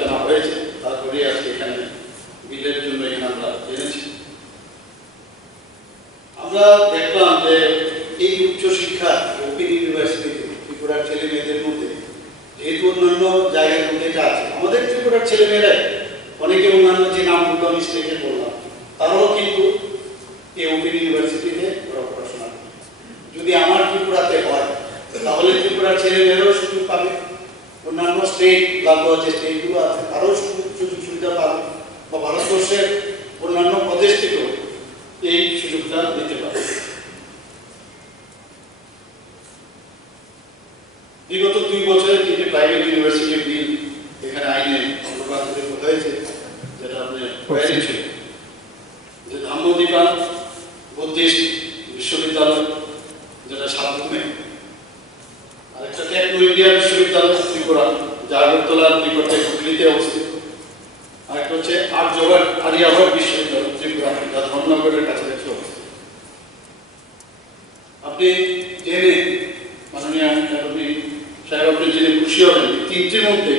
আলোচনা হয়েছে, তারপরে আজকে এখানে বিলের জন্য এখানে আমরা জেনেছি। আমরা দেখলাম যে এই উচ্চশিক্ষা ওপেন ইউনিভার্সিটিতে ত্রিপুরার ছেলে মেয়েদের মধ্যে যেহেতু অন্যান্য জায়গার মধ্যে এটা আছে, আমাদের ত্রিপুরার ছেলে মেয়েরাই অনেকে অন্যান্য যে নামগুলো আমি স্টেজে বললাম তারাও কিন্তু এই ওপেন ইউনিভার্সিটিতে পড়াশোনা করে। যদি আমার ত্রিপুরাতে হয় তাহলে ত্রিপুরার ছেলে মেয়েরাও সুযোগ পাবে, অন্যান্য স্টেট বা যে স্টেটগুলো আছে তারাও সুযোগ সুবিধা পাবে, বা ভারতবর্ষের অন্যান্য প্রদেশ থেকেও এই সুযোগটা নিতে পারে। বিগত 2 বছরে 3টে প্রাইভেট ইউনিভার্সিটির বিল এখানে আইনে রূপান্তরিত হয়েছে, যেটা আপনার ছিল যে ধাম্মদীপা বুদ্ধিস্ট বিশ্ববিদ্যালয়, যেটা সাতভূমে, আরেকটা টেকনো ইন্ডিয়া বিশ্ববিদ্যালয় ত্রিপুরা, যা আগরতলার নিকটে হুগলিতে অবস্থিত, আরেকটা হচ্ছে আর্যাবট বিশ্ববিদ্যালয় ত্রিপুরা, যা ধর্মনগরের কাছাকাছি অবস্থিত। আপনি জেনে মাননীয় সাহেব আপনি জেনে খুশি হবেন, 3টির মধ্যে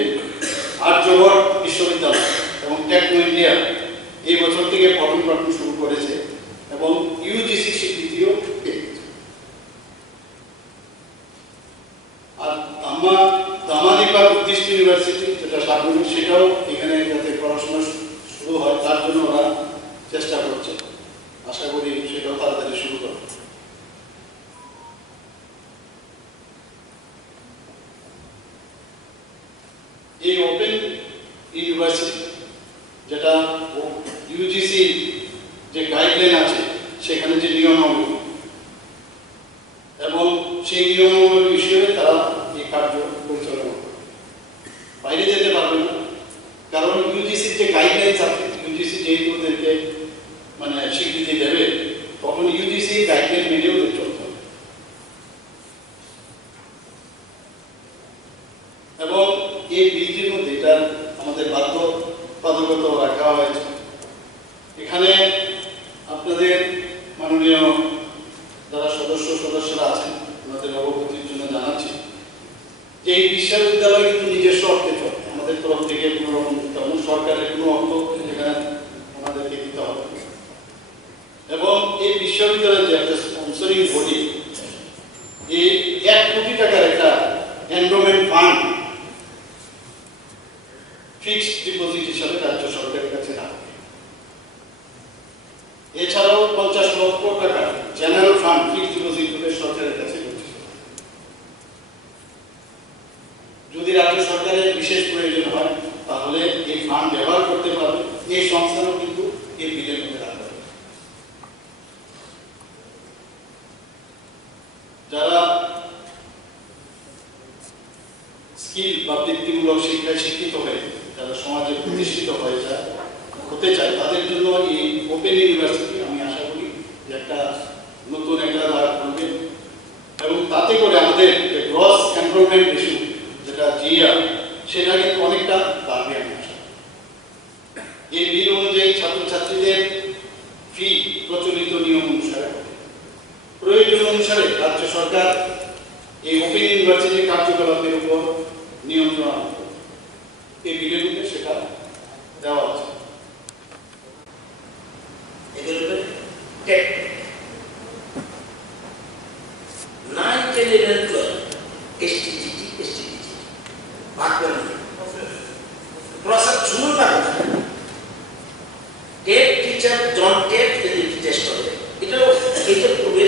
আর্যাবট বিশ্ববিদ্যালয় এবং টেকনো ইন্ডিয়া এই বছর থেকে পঠন পাঠন শুরু করেছে এবং ইউজিসি স্বীকৃতিও পেয়েছে। আর দামাদীপা বুদ্ধিস্ট ইউনিভার্সিটি, যেটা সাতভূমি, সেটাও এখানে যাতে পড়াশোনা শুরু হয় তার জন্য ওরা চেষ্টা করছে। আশা করি সেটাও তাড়াতাড়ি শুরু করবে। এই ওপেন ইউনিভার্সিটি, যেটা ইউজিসি যে গাইডলাইন আছে সেখানে যে নিয়মাবলী এবং সেই নিয়মাবলী বিষয়ে তারা এই কার্য পরিচালনা করে, বাইরে যেতে পারবে না। কারণ ইউজিসির যে গাইডলাইন আছে, ইউজিসি যেহেতু ওদেরকে মানে স্বীকৃতি দেবে, তখন ইউজিসি গাইডলাইন মেনে ওদের চলতে হবে। এবং এই বিলটির মধ্যে এটা আমাদের বাধ্যবাধকতা রাখা হয়েছে। এখানে আপনাদের মাননীয় যারা সদস্যরা আছেন ওনাদের অবগতির জন্য জানাচ্ছি যে এই বিশ্ববিদ্যালয় কিন্তু নিজস্ব অর্থে চলে, আমাদের তরফ থেকে কোনো রকম তেমন সরকারের কোনো অর্থ এখানে আমাদেরকে দিতে হবে। এবং এই বিশ্ববিদ্যালয়ের যে একটা স্পন্সরিং বডি, এই 1 কোটি টাকার একটা এন্ডোমেন্ট ফান্ড ফিক্সড ডিপোজিট হিসাবে রাজ্য সরকারের কাছে রাখবে। এছাড়াও 50 লক্ষ টাকা জেনারেল ফান্ড ফিক্সড ডিপোজিট করে সরকারের কাছে রয়েছে। যদি রাজ্য সরকারের বিশেষ প্রয়োজন হয় তাহলে এই ফান্ড ব্যবহার করতে পারবে। এই সংস্থানও কিন্তু এই বিলের মধ্যে রাখা হবে। যারা স্কিল বা বৃত্তিমূলক শিক্ষায় শিক্ষিত হয়ে যারা সমাজে প্রতিষ্ঠিত হতে চায় তাদের জন্য এই ওপেন ইউনিভার্সিটি আমি আশা করি যে একটা নতুন একটা ধারা খুলবে এবং তাতে করে আমাদের গ্রস এনরোলমেন্ট ইস্যু যেটা জিআর সেটা কিন্তু অনেকটা বাড়বে। আমি আশা এই বিল অনুযায়ী ছাত্রছাত্রীদের ফি প্রচলিত নিয়ম অনুসারে প্রয়োজন অনুসারে রাজ্য সরকার এই ওপেন ইউনিভার্সিটির কার্যকলাপের উপর নিয়ন্ত্রণ আনবে। এই বিলের মধ্যে সেটা দেওয়া আছে।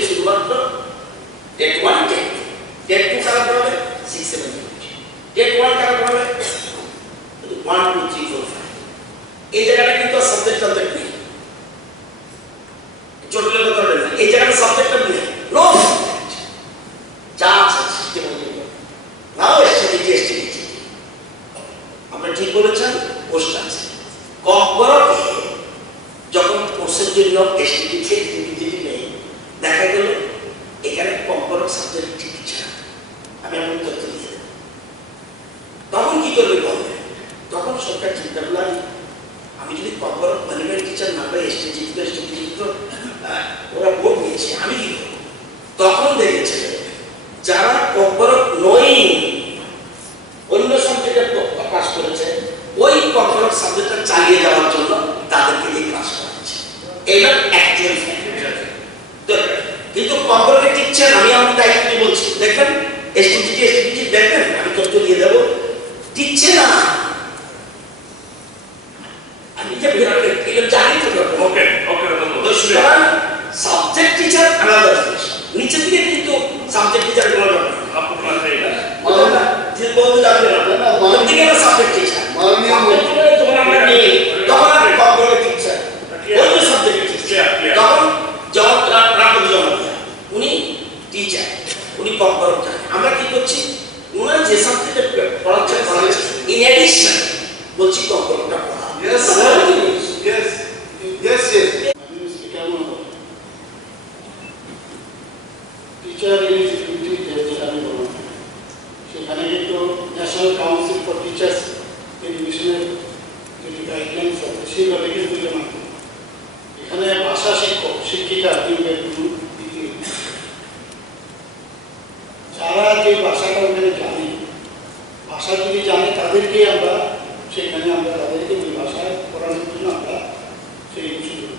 শুধুমাত্র টেট 1 টেট 2 কারা পড়াবে 6 7 টেট 1 কারা পড়াবে 1 2 3 4 5 এই জায়গাটা কিন্তু সাবজেক্ট নেই, জটিল কথা বলে না। এই জায়গাটা সাবজেক্ট নেই, নো যা আছে সিস্টেম অনুযায়ী নাও এসটিডি আপনি ঠিক বলেছেন। পোস্ট আছে কম করে যখন কোর্সের জন্য এসটিডি নেই, দেখা গেল এখানে কম্পাউন্ড সাবজেক্ট ঠিক ছিল। আমি এমন তথ্য দিতে তখন কি করবে বলবে, তখন সরকার চিন্তা করলাম আমি যদি কম্পাউন্ড ম্যানেজমেন্ট টিচার না পাই এসটিডি ওরা বোর্ড নিয়েছে আমি কি করবো। তখন দেখেছে যারা কম্পাউন্ড নই অন্য সাবজেক্টে পাস করেছে ওই না। আমি এটা জানি তো। ওকে ওকে সুতরাং সাবজেক্ট টিচার আলাদা জিনিস, নিচের দিকে কিন্তু সাবজেক্ট টিচার গুলো যে বলতে যাবে না ওদিকে না সাবজেক্ট টিচার যখন আমরা নেই তখন আমি কম্পিউটার টিচার ওই যে সাবজেক্ট টিচার তখন যখন রাখতে জমা উনি টিচার, উনি কম্পিউটার জানেন। আমরা কি করছি, উনার যে সাবজেক্টে পড়াচ্ছেন ইন এডিশন বলছি কম্পিউটারটা পড়া। Yes, yes, yes, yes. Teacher eligibility যেটা আমি বললাম, সেখানে কিন্তু ন্যাশনাল কাউন্সিল ফর টিচার্স এডুকেশনের যে গাইডলাইন্স আছে সেইভাবে কিন্তু এখানে ভাষা শিক্ষক শিক্ষিকা নিয়োগের কোনো নীতি নেই। যারা যে ভাষাটা ওখানে জানে, ভাষা যদি জানে তাদেরকে আমরা সেখানে আমরা তাদেরকে ওই ভাষায় পড়ানোর জন্য আমরা সেই সুযোগ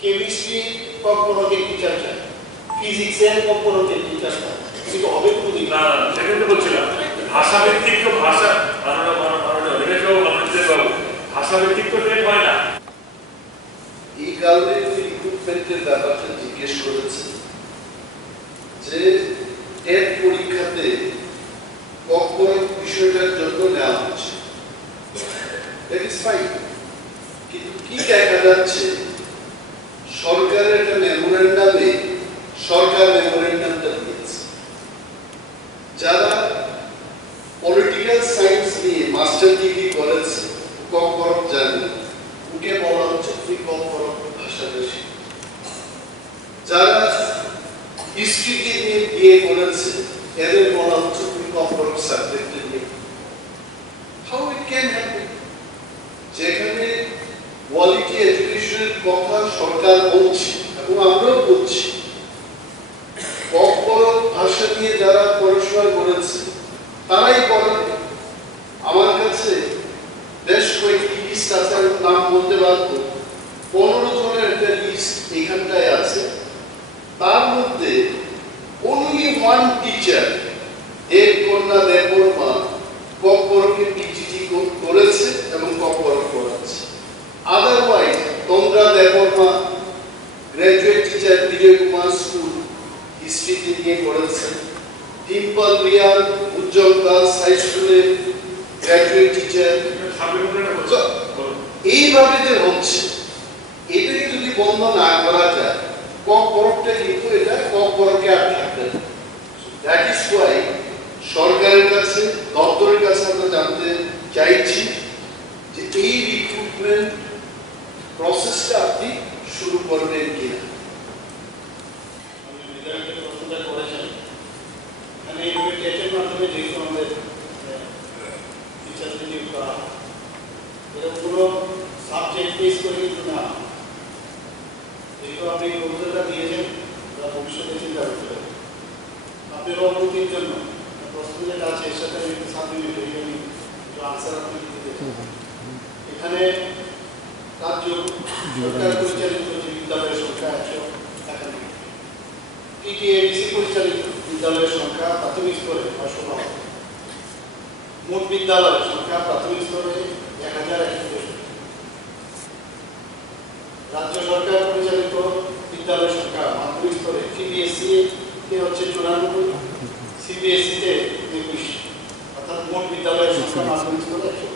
কেমিস্ট্রি কম্পোনেন্টে টিচার চাই, ফিজিক্সের কম্পোনেন্টে টিচার চাই, কিন্তু হবে কোনোদিন না সেটা তো বলছিলাম ভাষাভিত্তিক তো ভাষা ভাষাভিত্তিক তো ট্রেন হয় না। এই কারণে রিক্রুটমেন্টের ব্যাপারটা জিজ্ঞেস করেছে যে টেট পরীক্ষাতে কম্পোনেন্ট বিষয়টার জন্য নেওয়া হচ্ছে, দ্যাট ইজ ফাইন। কিন্তু কি দেখা যাচ্ছে, সরকারের একটা মেমোরেন্ডামে সরকার মেমোরেন্ডামটা দিয়েছে, যারা পলিটিক্যাল সায়েন্স নিয়ে মাস্টার ডিগ্রি করেছে কম্পোনেন্ট জানে, ওকে বলা হচ্ছে তুই কম্পোনেন্ট ভাষাটা শিখ। যারা হিস্ট্রিকে নিয়ে বিয়ে করেছে এদের বলা হচ্ছে তুই কম্পোনেন্ট সাবজেক্টে নিয়ে। How it can happen? যেখানে কোয়ালিটি এডুকেশনের কথা সরকার বলছে এবং আমরাও বলছি, কম্পোনেন্ট ভাষা নিয়ে যারা পড়াশোনা করেছে তারাই পড়াবে। আমার কাছে বেশ কয়েকটি লিস্ট আছে, আমি নাম বলতে পারবো, 15 জনের একটা লিস্ট এখানটায় আছে। তার মধ্যে only one teacher, দেবকন্যা দেববর্মা, কম্পোনেন্টে পিজিটি করেছে এবং কম্পোনেন্ট পড়াচ্ছে। আদারওয়াইজ তোমরা দেববর্মা গ্রাজুয়েট টিচার বিজয় কুমার স্কুল হিস্ট্রিতে নিয়ে পড়েছেন, ডিম্পল রিয়াল উজ্জ্বল দাস হাই স্কুলে গ্রাজুয়েট টিচার। এইভাবে যে হচ্ছে, এটাকে যদি বন্ধ না করা যায়, কম্পোনেন্টটা কিন্তু এটা কম্পোনেন্টকে আর থাকবে না। দ্যাট ইজ ওয়াই সরকারের কাছে, দপ্তরের কাছে আমরা জানতে চাইছি যে এই রিক্রুটমেন্ট প্রসেসটা আপনি শুরু করবেন কিনা। মাধ্যমে যেহেতু আমাদের টিচারদের নিয়োগ করা হয়, এরকম কোনো সাবজেক্ট বেস করে কিন্তু না, যেহেতু আপনি কবুতরটা দিয়েছেন বা ভবিষ্যতে চিন্তা করতে হবে আপনার অগ্রগতির জন্য প্রশ্ন যেটা আছে এর সাথে আমি সাপ্লিমেন্টারি আমি একটু আনসার আপনি দিতে চাই। এখানে রাজ্য সরকার পরিচালিত যে বিদ্যালয়ের সংখ্যা 191, টিটিএডিসি পরিচালিত বিদ্যালয়ের সংখ্যা প্রাথমিক স্তরে 512, মোট বিদ্যালয়ের সংখ্যা প্রাথমিক স্তরে 1061। রাজ্য সরকার পরিচালিত বিদ্যালয়ের সংখ্যা মাধ্যমিক স্তরে সিবিএসসি তে হচ্ছে 94, সিবিএসসি তে 21, অর্থাৎ মোট বিদ্যালয়ের সংখ্যা মাধ্যমিক স্তরে 100।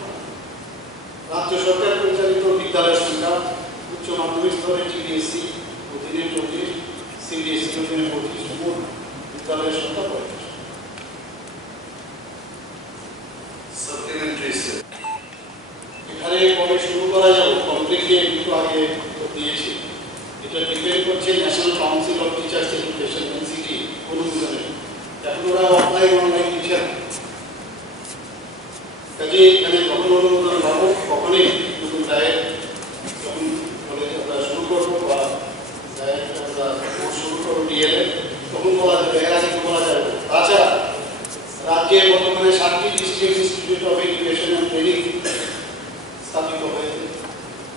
রাজ্য সরকার পরিচালিত বিদ্যালয়ের সংখ্যা উচ্চ মাধ্যমিক স্তরে সিবিএসসি অধীনে 34, সিবিএসসি অধীনে 25, মোট বিদ্যালয়ের সংখ্যা 35। সাপ্লিমেন্টারি এখানে কবে শুরু করা যাবে কমপ্লিটলি একটু আগে দিয়েছি, এটা ডিপেন্ড করছে national council of teachers education NCT অনুমোদনে। এখন ওরা অনলাইন টিচার, কাজে এখানে যখন অনুমোদন পাবো তখনই নতুন ডায়েট যখন কলেজ আমরা শুরু করবো বা ডায়েট আমরা কোর্স শুরু করবো ডিএলএ, তখন বলা যাবে, এর আগে বলা যাবে। তাছাড়া রাজ্যে বর্তমানে 7টি district institute of education and training স্থাপিত হয়েছে,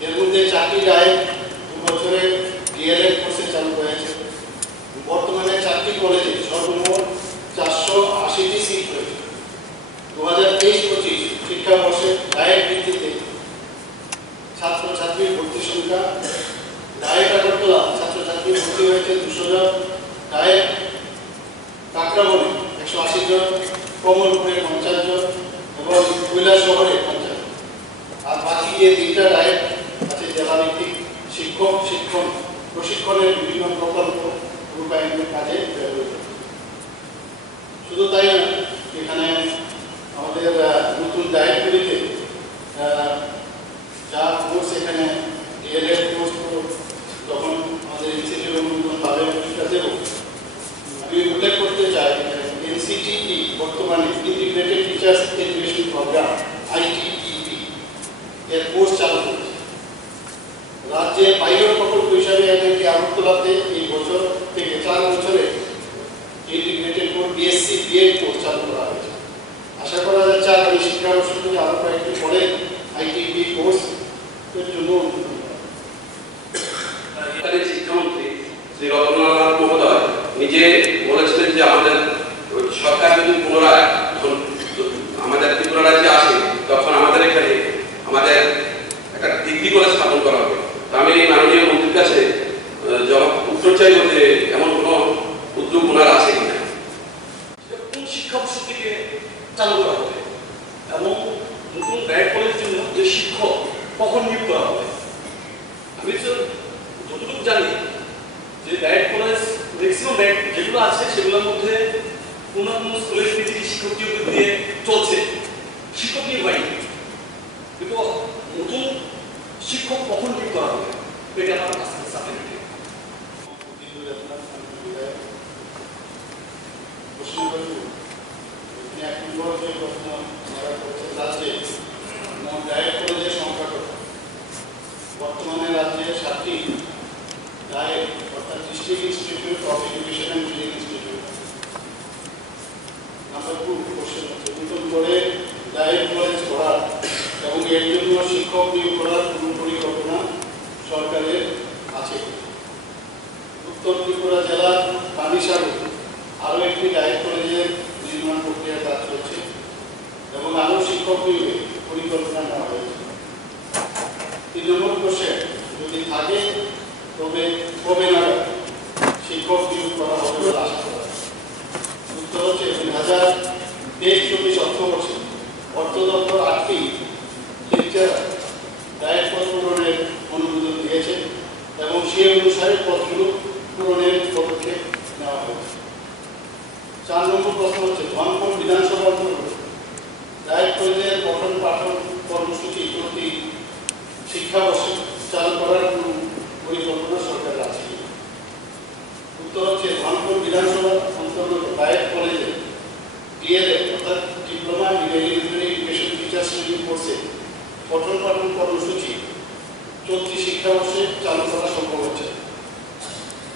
এর মধ্যে 4টি ডায়েট 2 বছরে ডিএলএড কোর্সে চালু হয়েছে। বর্তমানে 4টি কলেজে সর্বমোট কাকরাবনে 180 জন, কমলপুরে 50 জন এবং কৈলাস শহরে 50 জন। আর বাকি যে 3টা ডায়েট আছে জেলাভিত্তিক শিক্ষণ প্রশিক্ষণের বিভিন্ন প্রকল্প রূপায়ণের কাজে ব্যবহৃত। শুধু তাই না, এখানে আমাদের নতুন ডায়েটগুলিতে যা কোর্স এখানে ডিএলএড কোর্স যখন আমাদের ইনস্টিটিউট অনুমোদন পাবে সেটা দেব। আমি উল্লেখ করতে চাই এনসিটিই বর্তমানে integrated teachers education programme ITEP এর কোর্স চালু করেছে। রাজ্যে পাইলট প্রকল্প হিসাবে এদেরকে আগরতলাতে এই বছর থেকে 4 বছরে integrated course BSc BEd course চালু করা হয়েছে। আশা করা যাচ্ছে আগামী শিক্ষাবর্ষ থেকে আরো কয়েকটি পরে ITEP কোর্স এর জন্য অনুমোদন করা হবে। সরকারি শিক্ষামন্ত্রী শ্রী রতনলাল মহোদয় নিজে বলেছিলেন যে আমাদের সরকার যদি পুনরায় আমাদের ত্রিপুরা রাজ্যে আসে তখন আমাদের এখানে আমাদের একটা ডিগ্রি কলেজ স্থাপন করা হবে। তো আমি মাননীয় মন্ত্রীর কাছে উত্তর চাইব যে এমন কোনো উদ্যোগ ওনার আছে কিনা। কোন শিক্ষাবর্ষ থেকে চালু করা হবে এবং নতুন ডায়েট কলেজের জন্য যে শিক্ষক কখন নিয়োগ করা হবে। আমি যতটুকু জানি যে ডায়েট কলেজ ম্যাক্সিমাম ডায়েট যেগুলো আছে সেগুলোর মধ্যে কোনো কোনো স্কুলের থেকে শিক্ষক নিয়োগ দিয়ে চলছে, শিক্ষক নিয়োগ হয়নি। কিন্তু নতুন শিক্ষক কখন নিয়োগ করা হবে এটা আমার সাবজেক্ট। বর্তমানে রাজ্যে 7টি ডায়েট অর্থাৎ district institute of education and training institute. Number 2 question হচ্ছে নতুন করে ডায়েট কলেজ করার এবং এর জন্য শিক্ষক নিয়োগ করার কোনো পরিকল্পনা সরকারের আছে। উত্তর ত্রিপুরা জেলার পানিসাগর আরও একটি ডায়েট কলেজের নির্মাণ প্রক্রিয়ার কাজ চলছে এবং আরও শিক্ষক নিয়োগে পরিকল্পনা নেওয়া হয়েছে। 3 নম্বর কোশ্চেন যদি থাকে তবে কবে নাগাদ শিক্ষক নিয়োগ করা হবে বলে আশা করা হয়। উত্তর হচ্ছে 2023-24 অর্থবর্ষে অর্থ দপ্তর 8টি লেকচার ডায়েট পদ পূরণের অনুমোদন দিয়েছে এবং সেই অনুসারে পদগুলো পূরণের পদক্ষেপ নেওয়া হয়েছে। 4 নম্বর প্রশ্ন হচ্ছে ধনপুর বিধানসভা ডায়েট কলেজের পঠন পাঠন কর্মসূচি প্রতি শিক্ষাবর্ষে চালু করার কোনো পরিকল্পনা সরকারের আছে। উত্তর হচ্ছে ধনপুর বিধানসভা অন্তর্গত ডায়েট কলেজে ডিএলএড অর্থাৎ diploma in elementary education teachers training কোর্সে পঠন পাঠন কর্মসূচি চলতি শিক্ষাবর্ষে চালু করা সম্ভব হচ্ছে,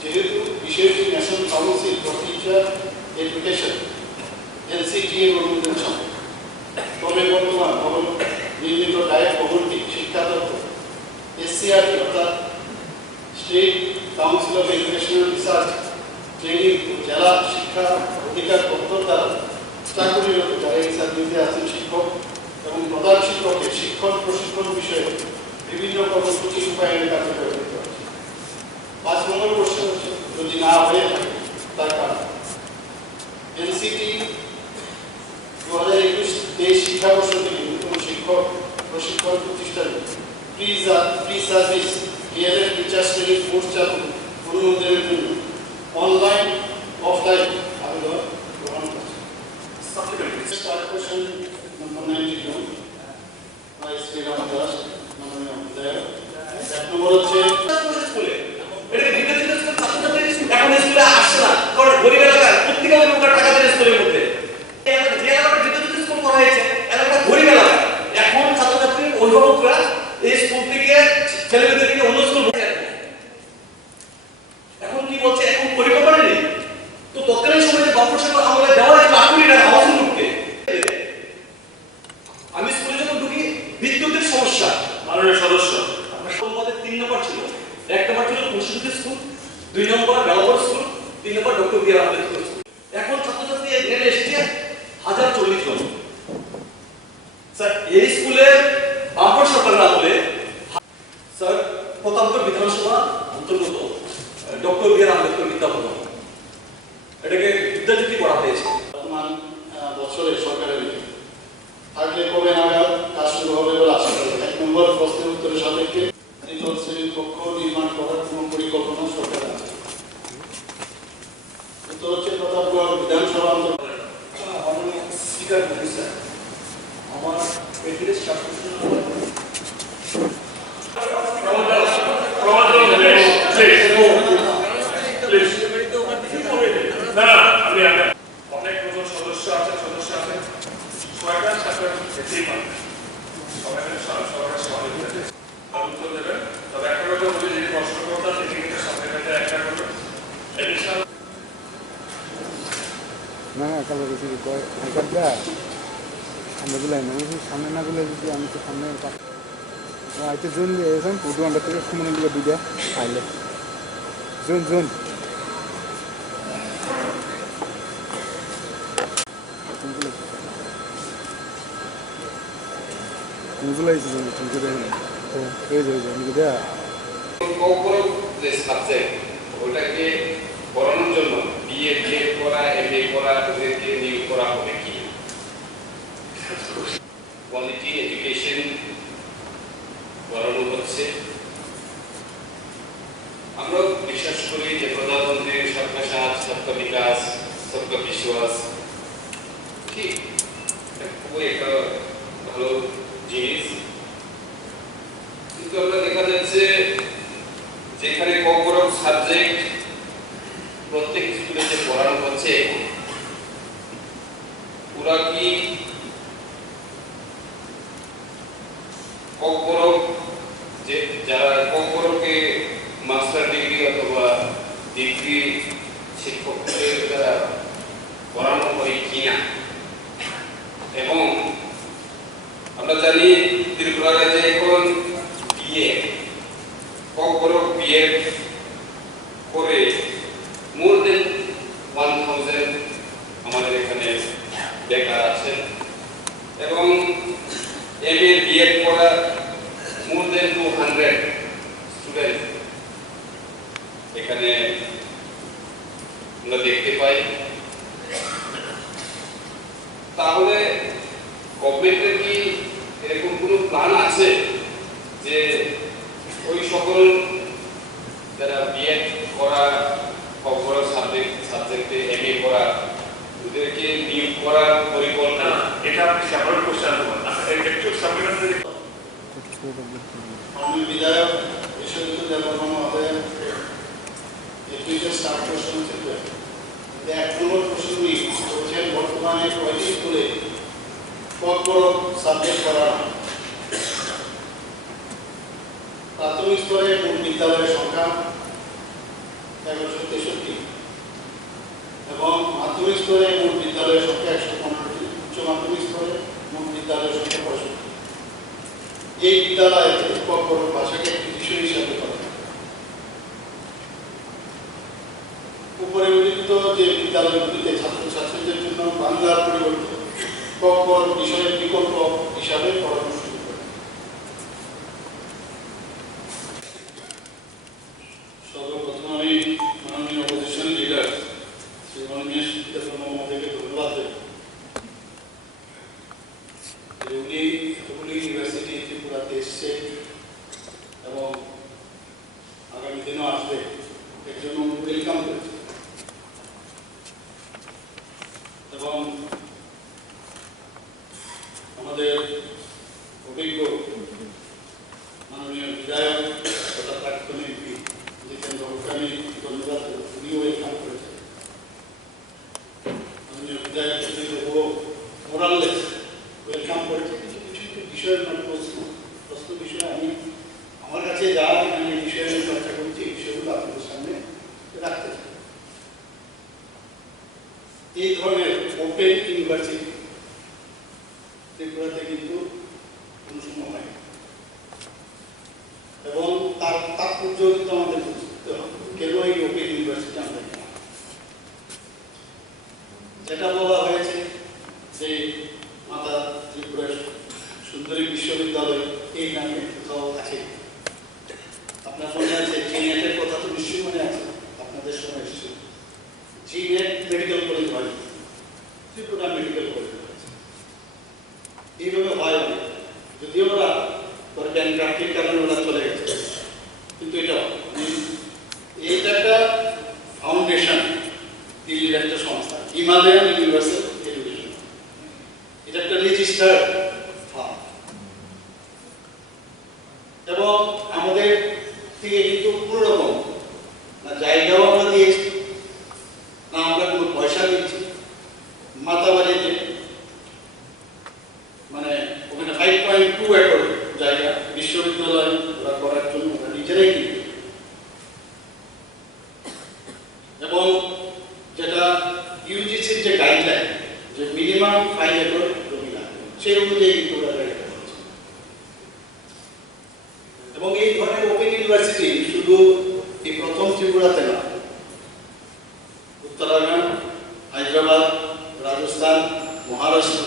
যেহেতু বিষয়টি national council for teacher education NCTA এর অনুমোদন ছাড়া। তবে বর্তমান ভবন নির্মিত ডায়েট ভবনটি শিক্ষা দপ্তর SCRT অর্থাৎ state council of educational research training জেলা শিক্ষা অধিকার দপ্তর দ্বারা চাকরিরত যারা এই সার্ভিসে আছেন শিক্ষক এবং প্রধান শিক্ষকের শিক্ষণ প্রশিক্ষণ বিষয়ে বিভিন্ন কর্মসূচি রূপায়ণের কাজে ব্যবহৃত হচ্ছে। 5 নম্বর কোশ্চেন হচ্ছে যদি না হয়ে থাকে তার কারণ। NCT 2021-23 শিক্ষাবর্ষ থেকে নতুন শিক্ষক প্রশিক্ষণ প্রতিষ্ঠানে pre service DElEd teachers training course চালু অনুমোদনের জন্য অনলাইন অফলাইন আবেদন গ্রহণ করছে। স্টার্ট কোশ্চেন নম্বর 91 ভাই শ্রীরাম দাস মাননীয় বিধায়ক। 1 নম্বর হচ্ছে স্কুলে এটা বিদ্যার্থীদের স্কুল ছাত্রছাত্রী এখন স্কুলে আসছে না, কারণ গরিব এলাকার প্রত্যেক লোকের টাকা দেয় স্কুলের মধ্যে। যে এলাকাটা বিদ্যার্থীদের স্কুল করা হয়েছে এলাকাটা গরিব এলাকা, এখন ছাত্রছাত্রী অভিভাবকরা এই স্কুল থেকে ছেলেমেয়েদেরকে অন্য স্কুল এখন কি বলছে এখন পরিকল্পনা নেই। তো তৎকালীন সময়ে যে বাপুর সাহেব আমলে দেওয়া হয়েছিল 8 কোটি টাকা হাউসিং গ্রুপকে। আমি স্কুলে যখন ঢুকি বিদ্যুতের সমস্যা মাননীয় সদস্য আমাদের 3 নম্বর ছিল। 1 নম্বর ছিল মুর্শিদপুর স্কুল, 2 নম্বর বেলাপুর স্কুল, 3 নম্বর ডক্টর বি আর আম্বেদকর স্কুল। এখন ছাত্রছাত্রী এই গ্রেড এসছে 1040 জন। স্যার এই স্কুলে বামপন্থী সরকারের আমলে স্যার প্রতাপগড় বিধানসভা অন্তর্গত ডক্টর বি আর আম্বেদকর বিদ্যাভবন এটাকে বিদ্যাজ্যোতি করা হয়েছে। প্রিন্সিপাল প্রফেসর আমার এড্রেস অনেক নতুন সদস্য আছে ছয়টা সাতটা যেতেই পারবে সবাই সরকার সহযোগিতা উত্তর দেবেন। তবে একটা কথা বলি, যে প্রশ্ন করতে সেটি কিন্তু সামনে একটা করবেন না কালো বেশি কাটটা আমরা গুলাই না সামনে না গুলাই যদি আমি তো সামনে আইতে জোন দিয়েছেন 2 ঘন্টা থেকে সময় দিকে দুইটা আইলে জোন মুজুলাইছে জোন তুমি দেখেন এই যে আমি দেয়া কখনো যে সাবজেক্ট ওটাকে পড়ানোর জন্য বিএ করা এমএ করা ওদেরকে নিয়োগ করা হবে কি কোয়ালিটি এডুকেশন পড়ানো হচ্ছে। আমরা বিশ্বাস করি যে প্রধানমন্ত্রীর সবকা সাথ সবকা বিকাশ সবকা বিশ্বাস ঠিক খুবই একটা ভালো জিনিস, কিন্তু আমরা দেখা যাচ্ছে যেখানে কম সাবজেক্ট প্রত্যেক স্কুলে যে পড়ানো হচ্ছে ওরা কি যে যারা কমকে মাস্টার ডিগ্রি অথবা ডিগ্রি শিক্ষকদের দ্বারা পড়ানো হয় কিনা। এবং আমরা জানি ত্রিপুরা রাজ্যে এখন বিএ বিএ করে মোর দেন 1000 আমাদের এখানে বেকার আছেন, এবং এমএ বিএড করা মোর দেন 200 স্টুডেন্ট এখানে আমরা দেখতে পাই। তাহলে গভর্নমেন্টের কি এরকম কোনো প্ল্যান আছে যে ওই সকল যারা বিএড করা কখনো সাবজেক্টে এমএ করা ওদেরকে নিয়োগ করার পরিকল্পনা? এটা আপনি সেপারেট কোশ্চেন করবেন, একটু সাবমিট আমি বিধায়ক বিশ্ববিদ্যালয় হবে এডুকেশন স্টাফ কোশ্চেন থেকে এক নম্বর প্রশ্ন হচ্ছেন বর্তমানে কয়টি স্কুলে কখনো সাবজেক্ট করা প্রাথমিক স্তরে মোট বিদ্যালয়ের সংখ্যা 1163 এবং মাধ্যমিক স্তরে মোট বিদ্যালয়ের সংখ্যা 115টি, উচ্চ মাধ্যমিক স্তরে মোট বিদ্যালয়ের সংখ্যা 65। এই বিদ্যালয়ে কখনো ভাষাকে একটি বিষয় হিসাবে করা উপরে উল্লিখিত যে বিদ্যালয়গুলিতে ছাত্রছাত্রীদের জন্য বাংলার পরিবর্তে কখনো বিষয়ের বিকল্প হিসাবে পড়ানো শুরু করে। সর্বপ্রথম আমি মাননীয় অপোজিশন লিডার শ্রী মাননীয় মহোদয়কে ধন্যবাদ দেব। উনি এতগুলি ইউনিভার্সিটি ত্রিপুরাতে এসছে এবং আগামী দিনও আসবে, এর জন্য ওয়েলকাম করেছে। এবং আমাদের অভিজ্ঞ মাননীয় বিধায়ক তথা প্রাক্তন এমপি জিতেন্দ্র আমি ধন্যবাদ দেব, উনিও ওয়েলকাম করেছেন। মাননীয় বিধায়ক মোরাললেস ওয়েলকাম করেছে। কিছু কিছু বিষয়ের প্রশ্ন বিষয়ে আমি আমার কাছে যা আমি এই বিষয়ে চর্চা করছি এই বিষয়গুলো আপনাদের সামনে রাখতে চাই। এই ধরনের ওপেন ইউনিভার্সিটি ত্রিপুরাতে কিন্তু কোনো সময় হয় এবং তার তাৎপর্য কিন্তু আমাদের বুঝতে হবে কেন এই ওপেন ইউনিভার্সিটি আমরা যেটা বলা হয়েছে যে মাতা ত্রিপুরা সুন্দরী বিশ্ববিদ্যালয় এই নামে কোথাও আছে। আপনার মনে আছে জিনেটের কথা তো নিশ্চয়ই মনে আছে, আপনাদের সময় এসেছে জিনেট মেডিকেল কলেজ হয়, ত্রিপুরা মেডিকেল কলেজ হয়েছে। এইভাবে হয় অনেক, যদিও ওরা ব্যাংক্রাফ্টির কারণে ওরা চলে গেছে, কিন্তু এটা একটা ফাউন্ডেশন, দিল্লির একটা সংস্থা Himalayan universal education. Registered farm এবং আমাদের থেকে কিন্তু কোনো রকম না জায়গাও আমরা দিয়েছি না আমরা কোনো পয়সা দিচ্ছি। মাতাবাড়িতে মানে ওখানে 5.2 একর জায়গা বিশ্ববিদ্যালয় ওরা করার জন্য ওরা নিজেরাই কিনবে এবং যেটা ইউজিসির যে গাইডলাইন যে মিনিমাম 5 একর জমি লাগবে সেই অনুযায়ী কিন্তু ওরা জায়গাটা করছে। এবং এই ধরনের ওপেন ইউনিভার্সিটি শুধু এই প্রথম ত্রিপুরাতে না, উত্তরাখণ্ড, হায়দ্রাবাদ, রাজস্থান, মহারাষ্ট্র,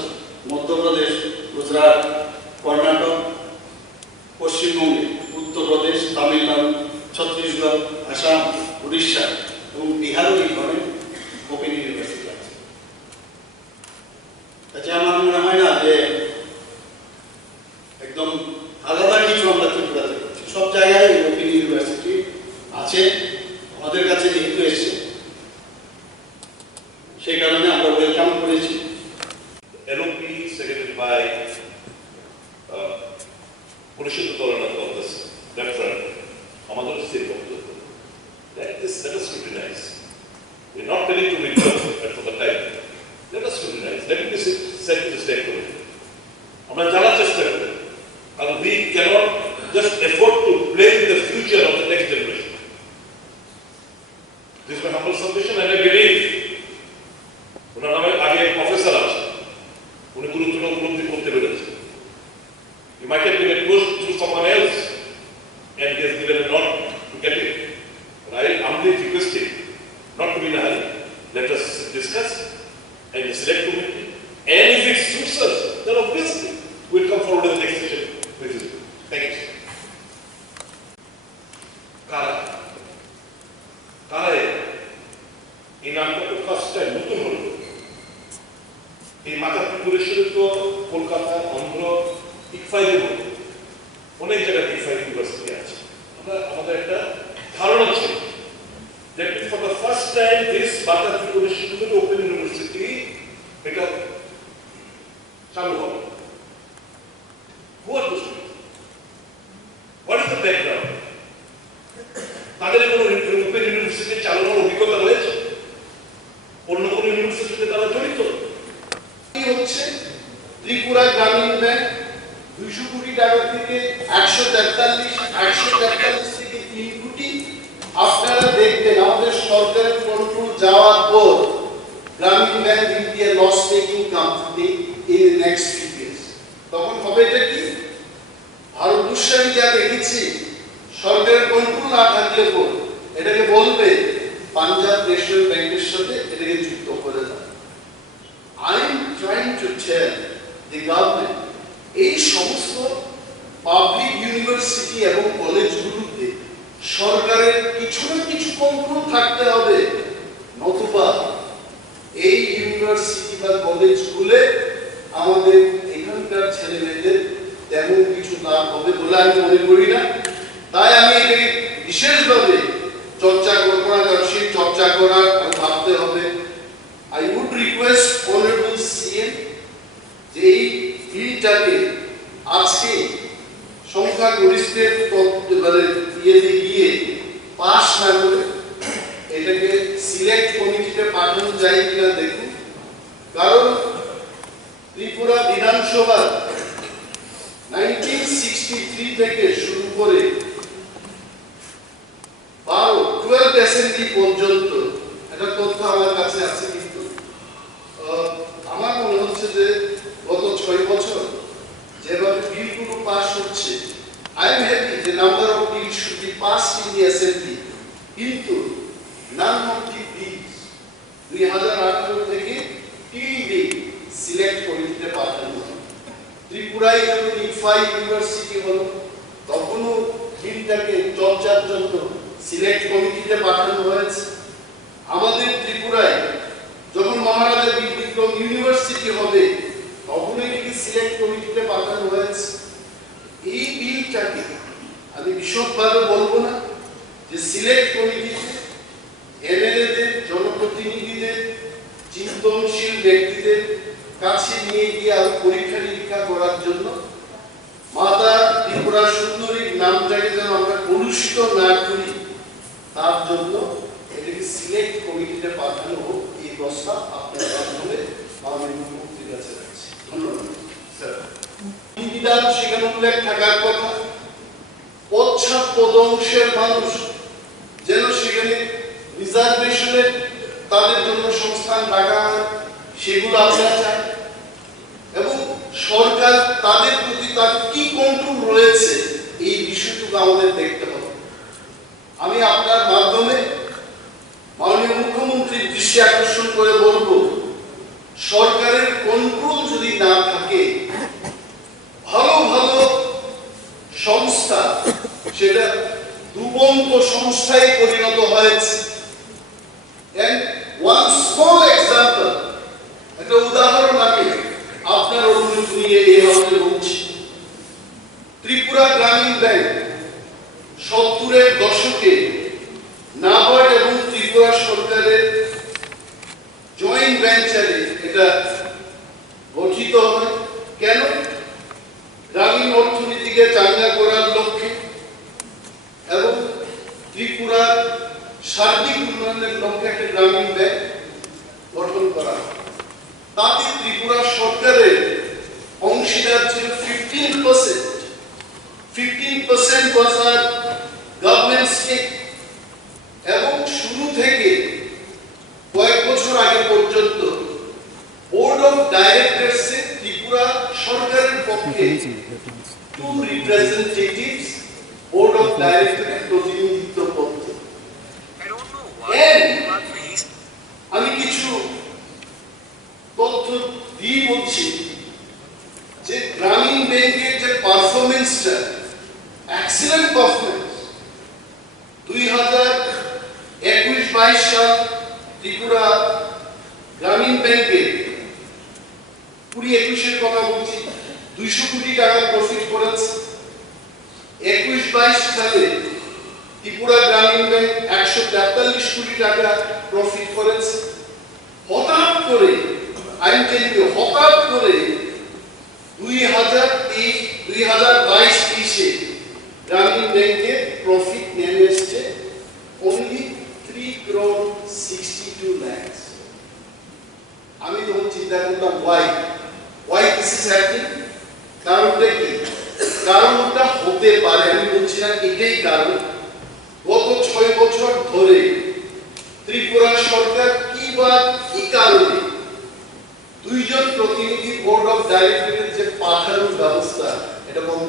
মধ্যপ্রদেশ, গুজরাট, কর্ণাটক, পশ্চিমবঙ্গে, উত্তরপ্রদেশ, তামিলনাড়ু, ছত্তিশগড়, আসাম, উড়িষ্যা এবং বিহারও এই ধরনের ওপেন ইউনিভার্সিটি আছে। কাজে আমার মনে হয় না যে একদম আলাদা কিছু আমরা ত্রিপুরাতে করছি, সব জায়গায় ওপেন ইউনিভার্সিটি আছে। আমাদের কাছে যেহেতু এসছে সেই কারণে আমরা ওয়েলকাম করেছি। LOP seconded by Purushotta Toranath of this left front, Amador State Bhakta. Let us scrutinize. We're not telling to return for the time. Let us scrutinize. Let me set the stake for it. আমরা জানার চেষ্টা করি, and we cannot just afford to play with the future of the next generation. This is my humble submission, and I believe ওনার নামে আগে professor আছে, উনি গুরুত্বপূর্ণ উপলব্ধি করতে পেরেছেন। You might have been approached through someone else and he has given a nod to get it. But I humbly request him not to be in a hurry. Let us discuss and select committee. And if it suits us, then obviously we'll come forward in the next session with you. Thank you. কারা এই নামটা তো first time নতুন হলো। এই মাথা ত্রিপুরেশ্বরে তো কলকাতা, অন্ধ্র, ইকফাইলের মতো অনেক জায়গায় ইকফাইল ইউনিভার্সিটি আছে। আমাদের একটা ধারণা ছিল that for the first time this মাথা ত্রিপুরেশ্বর ওপেন ইউনিভার্সিটি এটা চালু হবে। Who are those people? What is the background? তাদের কোনো ওপেন ইউনিভার্সিটি চালানোর অভিজ্ঞতা রয়েছে? অন্য কোনো ইউনিভার্সিটিতে তারা জড়িত? হচ্ছে ত্রিপুরা গ্রামীণ ব্যাংক 200 কোটি টাকা থেকে 143 থেকে 3 কোটি। আপনারা দেখবেন আমাদের সরকারের কন্ট্রোল যাওয়ার পর গ্রামীণ bank will be a loss making company in the next few years. তখন হবে এটা কি? ভারতবর্ষে আমি যা দেখেছি সরকারের কন্ট্রোল না থাকলে পর এটাকে বলবে পাঞ্জাব ন্যাশনাল ব্যাংকের সাথে এটাকে যুক্ত করে দেয়। I am trying to tell the government এই সমস্ত পাবলিক ইউনিভার্সিটি এবং কলেজগুলোতে সরকারের কিছু না কিছু কন্ট্রোল থাকতে হবে, নতুবা এই ইউনিভার্সিটি বা কলেজগুলো আমাদের এখানকার ছেলেমেয়েদের তেমন কিছু লাভ হবে বলে আমি মনে করি না। তাই আমি এটাকে বিশেষভাবে চর্চা করবো না, চর্চা করার ভাবতে হবে। I would request Honorable CM যে এই বিলটাকে আজকে সংখ্যাগরিষ্ঠের ইয়েতে গিয়ে পাস না করে এটাকে সিলেক্ট কমিটিতে পাঠানো যায় কিনা দেখুন। কারণ ত্রিপুরা বিধানসভা 1963 থেকে শুরু করে 12 অ্যাসেম্বলি পর্যন্ত একটা তথ্য আমার কাছে আছে, কিন্তু আমার মনে হচ্ছে যে গত 6 বছর যেভাবে বিলগুলো পাস হচ্ছে, I am happy the number of bills should be passed in the assembly, কিন্তু none of the bills 2018 থেকে till date সিলেক্ট কমিটিতে পাঠানো হয়। ত্রিপুরায় যখন ইকফাই ইউনিভার্সিটি হলো তখনও বিলটাকে চর্চার জন্য সিলেক্ট কমিটিতে পাঠানো হয়েছে। আমাদের ত্রিপুরায় যখন মহারাজা বীর বিক্রম ইউনিভার্সিটি হবে তখন এটিকে সিলেক্ট কমিটিতে পাঠানো হয়েছে। এই বিলটাকে আমি বিশদভাবে বলবো না যে সিলেক্ট কমিটিতে এমএলএদের, জনপ্রতিনিধিদের, চিন্তনশীল ব্যক্তিদের কাছে নিয়ে গিয়ে আরো পরীক্ষা নিরীক্ষা করার জন্য মাতা ত্রিপুরা সুন্দরীর নামটাকে যেন আমরা কলুষিত না করি, তার জন্য এটাকে সিলেক্ট কমিটিতে পাঠানো হোক, এই প্রস্তাব আপনার মাধ্যমে মাননীয় মুখ্যমন্ত্রীর কাছে রাখছি। ধন্যবাদ স্যার। বিধান সেখানে উল্লেখ থাকার কথা, পশ্চাৎ পদংশের মানুষ যেন সেখানে রিজার্ভেশনে তাদের জন্য সংস্থান রাখা হয়, সেগুলো আমরা চাই। এবং সরকার তাদের প্রতি তার কি কন্ট্রোল রয়েছে এই বিষয়টুকু আমাদের দেখতে হবে। আমি আপনার মাধ্যমে মাননীয় মুখ্যমন্ত্রীর দৃষ্টি আকর্ষণ করে বলবো, সরকারের কন্ট্রোল যদি না থাকে, ভালো ভালো সংস্থা সেটা দুবন্ত সংস্থায় পরিণত হয়েছে। And one small example, একটা উদাহরণ আমি আপনার অনুরোধ নিয়ে এই হতে বলছি। ত্রিপুরা গ্রামীণ ব্যাংক 70-এর দশকে নাবার্ড এবং ত্রিপুরা সরকারের জয়েন্ট ভেঞ্চারে এটা গঠিত হয়। কেন? গ্রামীণ অর্থনীতিকে চাঙ্গা করার লক্ষ্যে এবং ত্রিপুরার সার্বিক উন্নয়নের লক্ষ্যে একটা গ্রামীণ ব্যাংক গঠন করা হয়। তাতে ত্রিপুরা সরকারের অংশীদার ছিল 15%। 15% was our government stake। এবং শুরু থেকে কয়েক বছর আগে পর্যন্ত বোর্ড অফ ডাইরেক্টরসে ত্রিপুরা সরকারের পক্ষে 2 রিপ্রেজেন্টেটিভস বোর্ড অফ ডাইরেক্টরের প্রতিনিধিত্ব করত। আমি কিছু তথ্য দিয়ে বলছি যে গ্রামীণ ব্যাংকের যে পারফরমেন্সটা, এক্সিলেন্ট পারফরমেন্স। 2021-22 সাল ত্রিপুরা গ্রামীণ ব্যাংকের 20-21-এর কথা বলছি, 200 কোটি টাকা প্রফিট করেছে। 21-22 সালে ত্রিপুরা গ্রামীণ ব্যাংক 143 কোটি টাকা প্রফিট করেছে। হঠাৎ করে হঠাৎ করে 2022-23 গ্রামীণ ব্যাংকের প্রফিট নেমে এসছে only 3 crore 62 lakhs। আমি তখন চিন্তা করলাম why this is happening? কারণটা কি? কারণটা হতে পারে, আমি বলছি না এটাই কারণ, গত 6 বছর ধরে ত্রিপুরা সরকার কি কারণে 2 জন প্রতিনিধি বোর্ড অফ ডাইরেক্টরের যে পাঠানোর ব্যবস্থা এটা বন্ধ